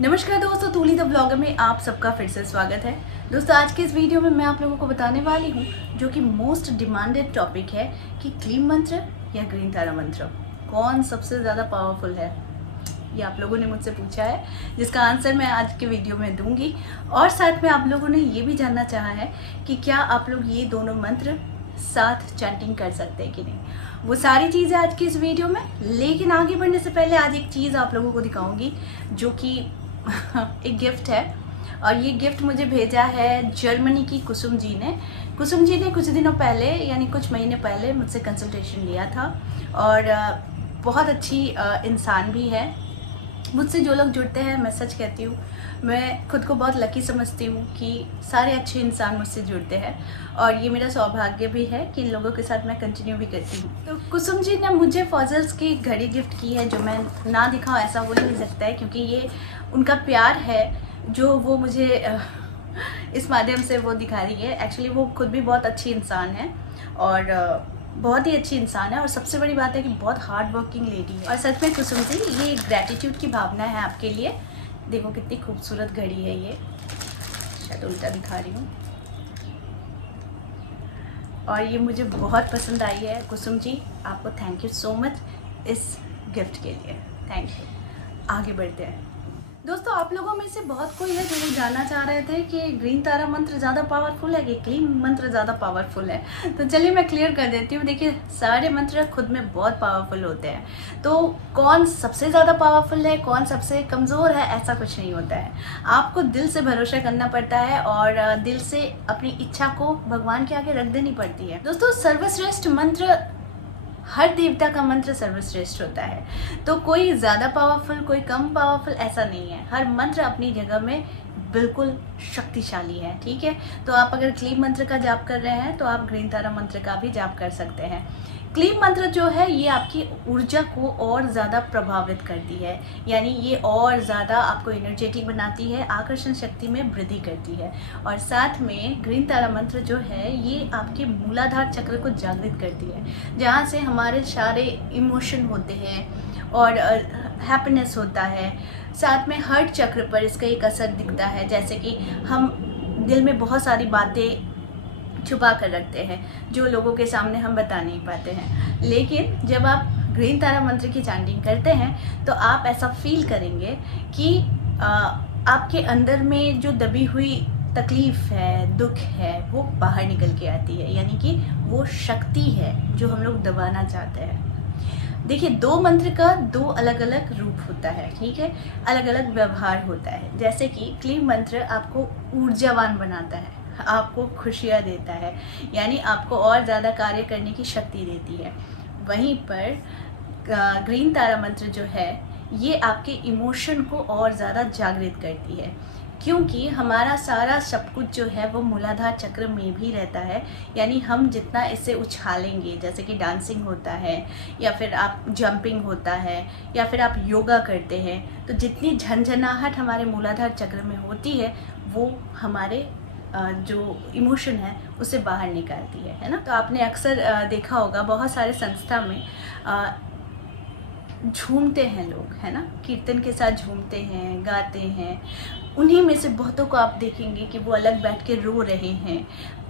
नमस्कार दोस्तों, तूली the blogger में आप सबका फिर से स्वागत है। दोस्तों, आज के इस वीडियो में मैं आप लोगों को बताने वाली हूँ जो कि मोस्ट डिमांडेड टॉपिक है कि क्लीम मंत्र या ग्रीन तारा मंत्र कौन सबसे ज़्यादा पावरफुल है। ये आप लोगों ने मुझसे पूछा है, जिसका आंसर मैं आज के वीडियो में दूंगी। और साथ में आप लोगों ने ये भी जानना चाहा है कि क्या आप लोग ये दोनों मंत्र साथ चैंटिंग कर सकते हैं कि नहीं। वो सारी चीज़ें आज की इस वीडियो में। लेकिन आगे बढ़ने से पहले आज एक चीज़ आप लोगों को दिखाऊंगी जो कि एक गिफ्ट है। और ये गिफ्ट मुझे भेजा है जर्मनी की कुसुम जी ने। कुसुम जी ने कुछ दिनों पहले यानी कुछ महीने पहले मुझसे कंसल्टेशन लिया था और बहुत अच्छी इंसान भी है। मुझसे जो लोग जुड़ते हैं, मैं सच कहती हूँ, मैं खुद को बहुत लकी समझती हूँ कि सारे अच्छे इंसान मुझसे जुड़ते हैं और ये मेरा सौभाग्य भी है कि इन लोगों के साथ मैं कंटिन्यू भी करती हूँ। तो कुसुम जी ने मुझे फॉजल्स की घड़ी गिफ्ट की है, जो मैं ना दिखाऊँ ऐसा हो नहीं सकता है, क्योंकि ये उनका प्यार है जो वो मुझे इस माध्यम से वो दिखा रही है। एक्चुअली वो खुद भी बहुत अच्छी इंसान है और बहुत ही अच्छी इंसान है, और सबसे बड़ी बात है कि बहुत हार्ड वर्किंग लेडी है। और सच में कुसुम जी, ये ग्रैटिट्यूड की भावना है आपके लिए। देखो कितनी खूबसूरत घड़ी है ये, शायद उल्टा दिखा रही हूँ। और ये मुझे बहुत पसंद आई है। कुसुम जी, आपको थैंक यू सो मच इस गिफ्ट के लिए। Thank you. आगे बढ़ते हैं दोस्तों। आप लोगों में से बहुत कोई है जो लोग जानना चाह रहे थे कि ग्रीन तारा मंत्र ज़्यादा पावरफुल है कि क्लीन मंत्र ज़्यादा पावरफुल है। तो चलिए मैं क्लियर कर देती हूँ। देखिए, सारे मंत्र खुद में बहुत पावरफुल होते हैं, तो कौन सबसे ज़्यादा पावरफुल है, कौन सबसे कमज़ोर है, ऐसा कुछ नहीं होता है। आपको दिल से भरोसा करना पड़ता है और दिल से अपनी इच्छा को भगवान के आगे रख देनी पड़ती है। दोस्तों, सर्वश्रेष्ठ मंत्र, हर देवता का मंत्र सर्वश्रेष्ठ होता है। तो कोई ज़्यादा पावरफुल, कोई कम पावरफुल, ऐसा नहीं है। हर मंत्र अपनी जगह में बिल्कुल शक्तिशाली है। ठीक है, तो आप अगर क्लीम मंत्र का जाप कर रहे हैं तो आप ग्रीन तारा मंत्र का भी जाप कर सकते हैं। क्लीम मंत्र जो है ये आपकी ऊर्जा को और ज़्यादा प्रभावित करती है, यानी ये और ज़्यादा आपको एनर्जेटिक बनाती है, आकर्षण शक्ति में वृद्धि करती है। और साथ में ग्रीन तारा मंत्र जो है ये आपके मूलाधार चक्र को जागृत करती है, जहाँ से हमारे सारे इमोशन होते हैं और हैप्पीनेस होता है। साथ में हर्ट चक्र पर इसका एक असर दिखता है, जैसे कि हम दिल में बहुत सारी बातें छुपा कर रखते हैं जो लोगों के सामने हम बता नहीं पाते हैं। लेकिन जब आप ग्रीन तारा मंत्र की चैंटिंग करते हैं तो आप ऐसा फील करेंगे कि आपके अंदर में जो दबी हुई तकलीफ है, दुख है, वो बाहर निकल के आती है, यानी कि वो शक्ति है जो हम लोग दबाना चाहते हैं। देखिए, दो मंत्र का दो अलग अलग रूप होता है। ठीक है, अलग अलग व्यवहार होता है। जैसे कि क्लीम मंत्र आपको ऊर्जावान बनाता है, आपको खुशियाँ देता है, यानी आपको और ज़्यादा कार्य करने की शक्ति देती है। वहीं पर ग्रीन तारा मंत्र जो है ये आपके इमोशन को और ज़्यादा जागृत करती है, क्योंकि हमारा सारा सब कुछ जो है वो मूलाधार चक्र में भी रहता है। यानी हम जितना इसे उछालेंगे, जैसे कि डांसिंग होता है या फिर आप जंपिंग होता है या फिर आप योगा करते हैं, तो जितनी झनझनाहट हमारे मूलाधार चक्र में होती है वो हमारे जो इमोशन है उसे बाहर निकालती है ना। तो आपने अक्सर देखा होगा बहुत सारे संस्था में झूमते हैं लोग, है ना, कीर्तन के साथ झूमते हैं, गाते हैं। उन्हीं में से बहुतों को आप देखेंगे कि वो अलग बैठ के रो रहे हैं।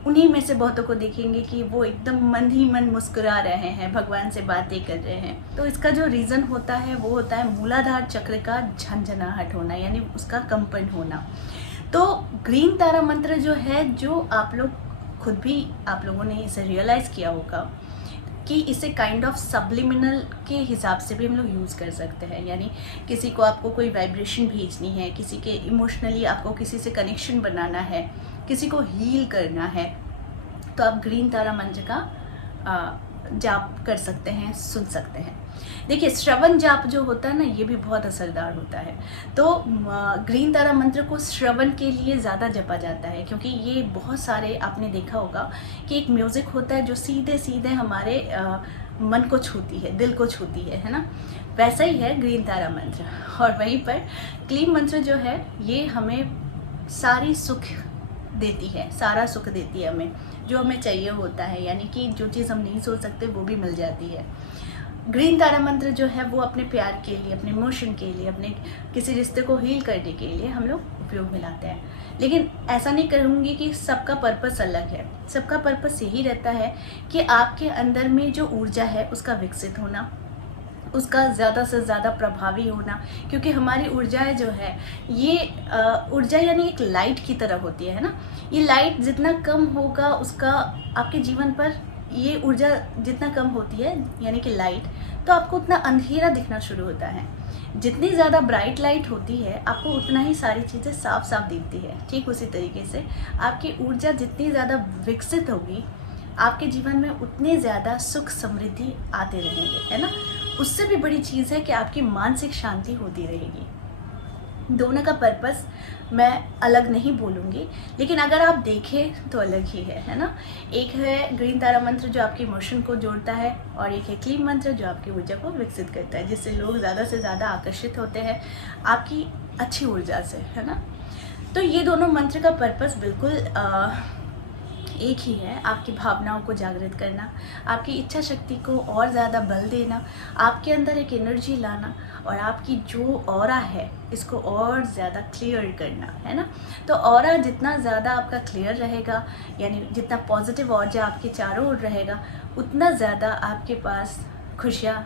उन्हीं में से बहुतों को देखेंगे कि वो एकदम मन ही मन मुस्कुरा रहे हैं, भगवान से बातें कर रहे हैं। तो इसका जो रीज़न होता है वो होता है मूलाधार चक्र का झंझनाहट होना, यानी उसका कंपन होना। तो ग्रीन तारा मंत्र जो है, जो आप लोग खुद भी, आप लोगों ने इसे रियलाइज़ किया होगा कि इसे काइंड ऑफ सब्लिमिनल के हिसाब से भी हम लोग यूज़ कर सकते हैं। यानी किसी को आपको कोई वाइब्रेशन भेजनी है, किसी के इमोशनली आपको किसी से कनेक्शन बनाना है, किसी को हील करना है, तो आप ग्रीन तारा मंत्र का जाप कर सकते हैं, सुन सकते हैं। देखिए, श्रवण जाप जो होता है ना, ये भी बहुत असरदार होता है। तो ग्रीन तारा मंत्र को श्रवण के लिए ज़्यादा जपा जाता है, क्योंकि ये बहुत सारे, आपने देखा होगा कि एक म्यूज़िक होता है जो सीधे सीधे हमारे मन को छूती है, दिल को छूती है ना। वैसा ही है ग्रीन तारा मंत्र। और वहीं पर क्लीम मंत्र जो है ये हमें सारी सुख देती है, सारा सुख देती है हमें, जो हमें चाहिए होता है। यानी कि जो चीज़ हम नहीं सोच सकते वो भी मिल जाती है। ग्रीन तारा मंत्र जो है वो अपने प्यार के लिए, अपने इमोशन के लिए, अपने किसी रिश्ते को हील करने के लिए हम लोग उपयोग में लाते हैं। लेकिन ऐसा नहीं करूँगी कि सबका पर्पस अलग है। सबका पर्पस यही रहता है कि आपके अंदर में जो ऊर्जा है उसका विकसित होना, उसका ज़्यादा से ज़्यादा प्रभावी होना। क्योंकि हमारी ऊर्जाएं जो है ये ऊर्जा यानी एक लाइट की तरह होती है ना। ये लाइट जितना कम होगा उसका आपके जीवन पर, ये ऊर्जा जितना कम होती है यानी कि लाइट, तो आपको उतना अंधेरा दिखना शुरू होता है। जितनी ज़्यादा ब्राइट लाइट होती है आपको उतना ही सारी चीज़ें साफ साफ दिखती है। ठीक उसी तरीके से आपकी ऊर्जा जितनी ज़्यादा विकसित होगी आपके जीवन में उतने ज़्यादा सुख समृद्धि आते रहेंगे, है ना। उससे भी बड़ी चीज़ है कि आपकी मानसिक शांति होती रहेगी। दोनों का पर्पस मैं अलग नहीं बोलूँगी, लेकिन अगर आप देखें तो अलग ही है ना। एक है ग्रीन तारा मंत्र जो आपके इमोशन को जोड़ता है, और एक है क्लीन मंत्र जो आपकी ऊर्जा को विकसित करता है, जिससे लोग ज़्यादा से ज़्यादा आकर्षित होते हैं आपकी अच्छी ऊर्जा से, है ना। तो ये दोनों मंत्र का पर्पस बिल्कुल एक ही है, आपकी भावनाओं को जागृत करना, आपकी इच्छा शक्ति को और ज़्यादा बल देना, आपके अंदर एक एनर्जी लाना, और आपकी जो ऑरा है इसको और ज़्यादा क्लियर करना, है ना। तो ऑरा जितना ज़्यादा आपका क्लियर रहेगा, यानी जितना पॉजिटिव ऊर्जा आपके चारों ओर रहेगा, उतना ज़्यादा आपके पास खुशियाँ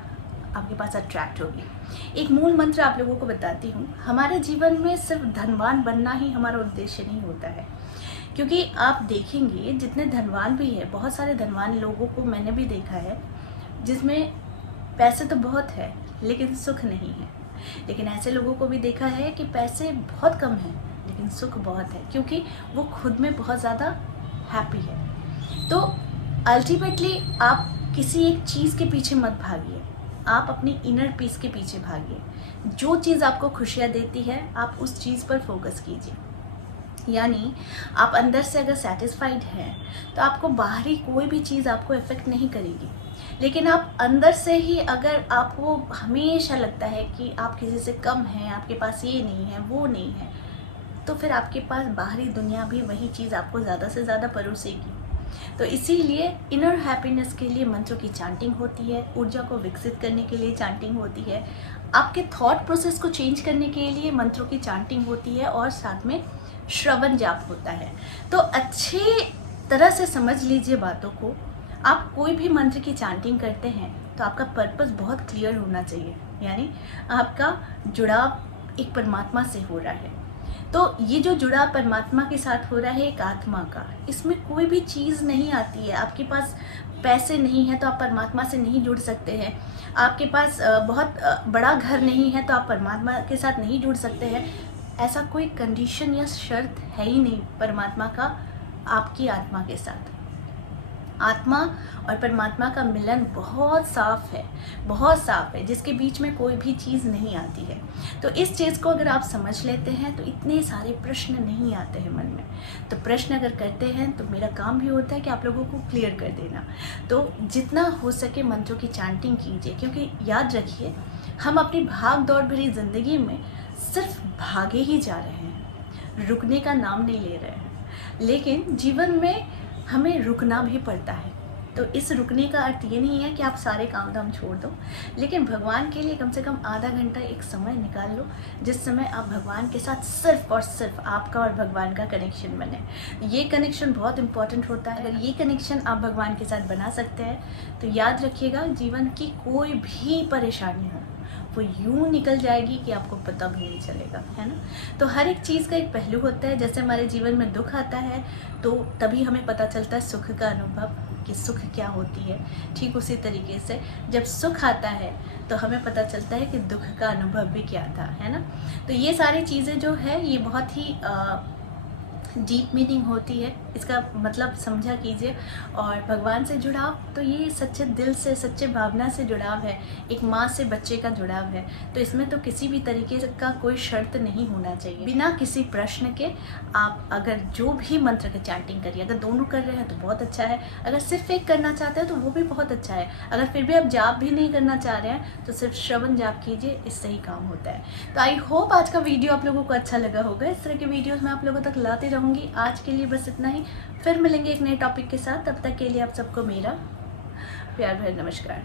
आपके पास अट्रैक्ट होगी। एक मूल मंत्र आप लोगों को बताती हूँ। हमारे जीवन में सिर्फ धनवान बनना ही हमारा उद्देश्य नहीं होता है, क्योंकि आप देखेंगे जितने धनवान भी है, बहुत सारे धनवान लोगों को मैंने भी देखा है जिसमें पैसे तो बहुत है लेकिन सुख नहीं है। लेकिन ऐसे लोगों को भी देखा है कि पैसे बहुत कम हैं लेकिन सुख बहुत है, क्योंकि वो खुद में बहुत ज़्यादा हैप्पी है। तो अल्टीमेटली आप किसी एक चीज़ के पीछे मत भागिए, आप अपनी इनर पीस के पीछे भागिए। जो चीज़ आपको खुशियाँ देती है आप उस चीज़ पर फोकस कीजिए। यानी आप अंदर से अगर सेटिस्फाइड हैं तो आपको बाहरी कोई भी चीज़ आपको इफ़ेक्ट नहीं करेगी। लेकिन आप अंदर से ही अगर आपको हमेशा लगता है कि आप किसी से कम हैं, आपके पास ये नहीं है वो नहीं है, तो फिर आपके पास बाहरी दुनिया भी वही चीज़ आपको ज़्यादा से ज़्यादा परोसेगी। तो इसीलिए इनर हैप्पीनेस के लिए मंत्रों की चांटिंग होती है, ऊर्जा को विकसित करने के लिए चांटिंग होती है, आपके थॉट प्रोसेस को चेंज करने के लिए मंत्रों की चांटिंग होती है, और साथ में श्रवण जाप होता है। तो अच्छी तरह से समझ लीजिए बातों को। आप कोई भी मंत्र की चांटिंग करते हैं तो आपका पर्पस बहुत क्लियर होना चाहिए, यानी आपका जुड़ाव एक परमात्मा से हो रहा है। तो ये जो जुड़ाव परमात्मा के साथ हो रहा है एक आत्मा का, इसमें कोई भी चीज़ नहीं आती है। आपके पास पैसे नहीं है तो आप परमात्मा से नहीं जुड़ सकते हैं, आपके पास बहुत बड़ा घर नहीं है तो आप परमात्मा के साथ नहीं जुड़ सकते हैं। ऐसा कोई कंडीशन या शर्त है ही नहीं परमात्मा का आपकी आत्मा के साथ। आत्मा और परमात्मा का मिलन बहुत साफ है, बहुत साफ है, जिसके बीच में कोई भी चीज़ नहीं आती है। तो इस चीज़ को अगर आप समझ लेते हैं तो इतने सारे प्रश्न नहीं आते हैं मन में। तो प्रश्न अगर करते हैं तो मेरा काम भी होता है कि आप लोगों को क्लियर कर देना। तो जितना हो सके मंत्रों की चांटिंग कीजिए, क्योंकि याद रखिए हम अपनी भाग दौड़ भरी ज़िंदगी में सिर्फ भागे ही जा रहे हैं, रुकने का नाम नहीं ले रहे हैं। लेकिन जीवन में हमें रुकना भी पड़ता है। तो इस रुकने का अर्थ ये नहीं है कि आप सारे काम धाम छोड़ दो, लेकिन भगवान के लिए कम से कम आधा घंटा एक समय निकाल लो, जिस समय आप भगवान के साथ सिर्फ और सिर्फ आपका और भगवान का कनेक्शन बने। ये कनेक्शन बहुत इंपॉर्टेंट होता है। अगर ये कनेक्शन आप भगवान के साथ बना सकते हैं तो याद रखिएगा जीवन की कोई भी परेशानी हो वो यूं निकल जाएगी कि आपको पता भी नहीं चलेगा, है ना। तो हर एक चीज़ का एक पहलू होता है। जैसे हमारे जीवन में दुख आता है तो तभी हमें पता चलता है सुख का अनुभव, कि सुख क्या होती है। ठीक उसी तरीके से जब सुख आता है तो हमें पता चलता है कि दुख का अनुभव भी क्या था, है ना। तो ये सारी चीज़ें जो है ये बहुत ही डीप मीनिंग होती है, इसका मतलब समझा कीजिए। और भगवान से जुड़ाव तो ये सच्चे दिल से, सच्चे भावना से जुड़ाव है, एक माँ से बच्चे का जुड़ाव है। तो इसमें तो किसी भी तरीके का कोई शर्त नहीं होना चाहिए। बिना किसी प्रश्न के आप अगर जो भी मंत्र की चांटिंग करिए, अगर दोनों कर रहे हैं तो बहुत अच्छा है, अगर सिर्फ एक करना चाहते हैं तो वो भी बहुत अच्छा है। अगर फिर भी आप जाप भी नहीं करना चाह रहे हैं तो सिर्फ श्रवण जाप कीजिए, इससे ही काम होता है। तो आई होप आज का वीडियो आप लोगों को अच्छा लगा होगा। इस तरह के वीडियोज़ मैं आप लोगों तक लाते रहूँगी। आज के लिए बस इतना ही, फिर मिलेंगे एक नए टॉपिक के साथ। तब तक के लिए आप सबको मेरा प्यार भरा नमस्कार।